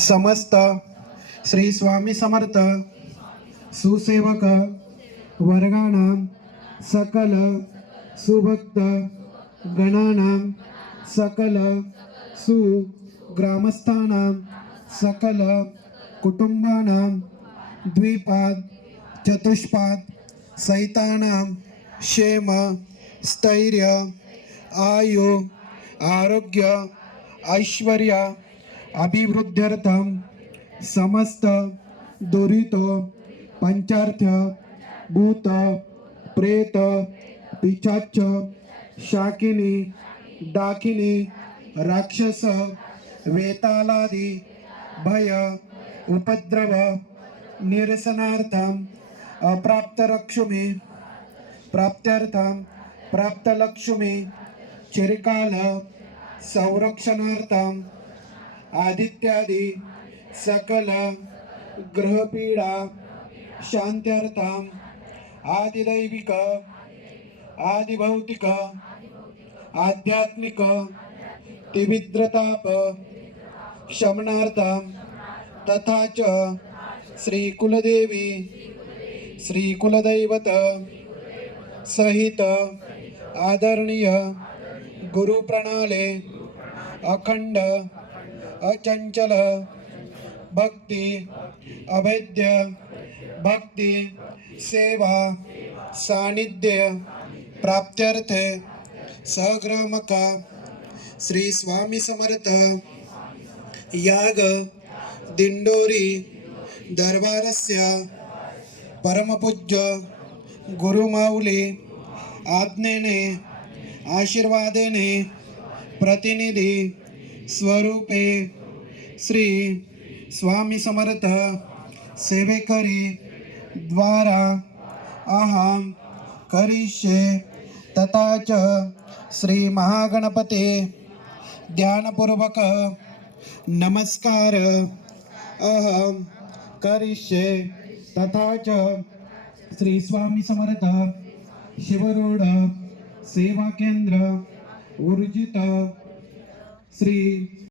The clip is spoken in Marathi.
समस्त श्री स्वामी समर्थ सुसेवक वर्गाणां सकल सुभक्त गणानां सकल सुग्रामस्थानां सकल कुटुंबानां द्विपाद चतुष्पाद सहितानां क्षेम स्थैर्य आयु आरोग्य ऐश्वर्य अभिवृद्ध्यर्थं समस्त दुरितो पंचार्थ भूत प्रेत पिशाच शाकिनी डाकिनी राक्षस वेतालादि भय उपद्रव निरसनार्थं अप्राप्तलक्ष्मी प्राप्त्यर्थं प्राप्तलक्ष्मी चिरकाल संरक्षणार्थं आदित्यादि सकल ग्रहपीडा शांत्यर्थं आदिदैविक आदिभौतिक आध्यात्मिक तिविद्रताप शमनार्थं तथा च श्री कुलदेवी श्री कुलदैवत सहित आदरणीय गुरु प्रणाले अखंड अचंचल भक्ति अभेद्य भक्ति सेवा सानिध्य प्राप्त्यर्थे सग्रामक श्री स्वामी समर्थ याग दिंडोरी दरबारस्य परमपूज्य गुरुमाऊली आज्ञेने आशीर्वादेने प्रतिनिधी स्वरूपे श्री स्वामी समर्थ सेवेकरी द्वारा अहम करिष्ये तथा च श्री महागणपते ध्यानपूर्वक नमस्कार अहम करिष्ये तथा च श्री स्वामी समर्थ शिवरोड सेवा केंद्र ऊर्जित श्री